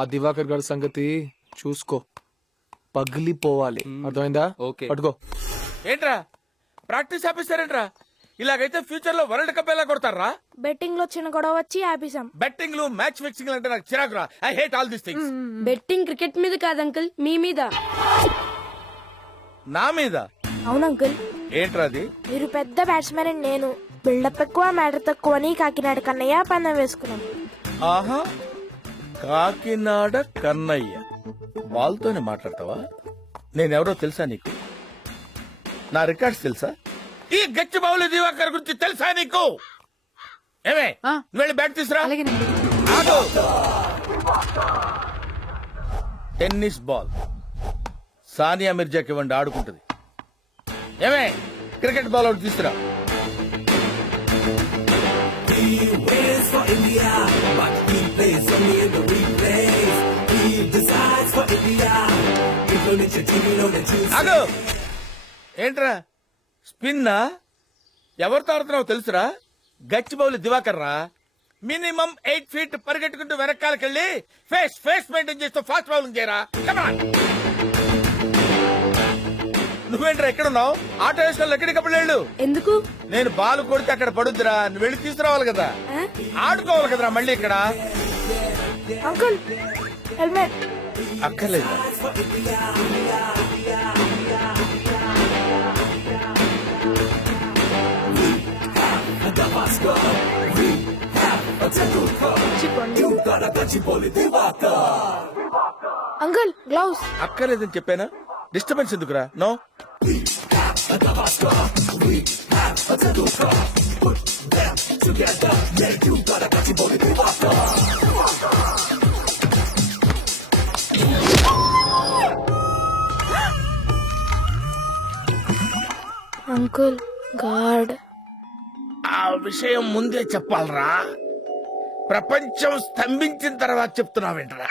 ఆ దివాకర్ గారి సంగతి చూసుకో, పగిలిపోవాలి. అర్థమైందా? ఓకే. పట్టుకో. ఏంట్రా ప్రాక్టీస్ ఆపేస్తారేంట్రా? ఇలాగైతే ఫ్యూచర్ లో వరల్డ్ కప్ ఎలా కొడతారా? బెట్టింగ్ లో చిన్న గొడవ వచ్చి ఆపేసాం. బెట్టింగ్లు మ్యాచ్ ఫిక్సింగ్ అంటే నాకు చిరాకురా. I hate all these things. Betting cricket మీద కాదు అంకుల్, మీ మీద. నా మీద? అవును అంకుల్. ఏంట్రా అది? మీరు పెద్ద బ్యాట్స్మెన్ అండ్ నేను బిల్డప్ ఎక్కువ మ్యాటర్ తక్కువ అని కాకినాడ కన్నయ్య పందెం వేసుకున్నాం. ఆహా, కాకినాడ కన్నయ్య. బాల్తోనే మాట్లాడతావా? నేనెవరో తెలుసా నీకు? నా రికార్డ్స్ తెలుసా? ఈ గచ్చి బావులు దివాకర్ గురించి తెలుసా నీకు? ఏమే నువ్వు వెళ్ళి బ్యాట్ తీసురా. ఆగు. టెన్నిస్ బాల్ సానియా మిర్జాకి ఇవ్వండి, ఆడుకుంటుంది. ఏమే క్రికెట్ బాల్ ఒకటి తీసుకురా. ఆగు. ఏంట్రా స్పిన్నా? ఎవరితో ఆడుతున్నావు తెలుసురా? గచ్చిబౌలి దివాకర్ రా. మినిమం 8 feet పరిగెట్టుకుంటూ వెనకాలకెళ్ళి ఫేస్ మెయింటైన్ చేస్తూ ఫాస్ట్ బౌలింగ్ చేయరా. Come on. నువ్వేంట్రా ఎక్కడున్నావు? ఆటో వేసిన ఎక్కడికప్పుడు వెళ్ళు. ఎందుకు? నేను బాల్ కొడితే అక్కడ పడుద్దిరా, నువ్వు వెళ్ళి తీసుకురావాలి కదా. ఆడుకోవాలి కదరా మళ్ళీ ఇక్కడ. అంకుల్ హెల్మెట్ అక్కర్లేదు. అంకుల్ గ్లౌస్ అక్కర్లేదని చెప్పానా? డిస్టర్బెన్స్ ఎందుకురా? నో. Uncle God. ఆ విషయం ముందే చెప్పాలరా? ప్రపంచం స్తంభించిన తర్వాత చెప్తున్నావేంట్రా?